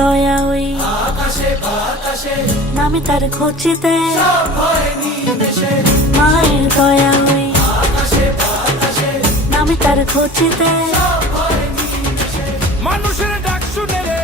দয়া ওই আকাশে বাতাসে। নামে তার খোঁজেতে। মায়ের দয়া ওই আকাশে বাতাসে নামে তার খোঁজেতে। মানুষের ডাক শুনে রে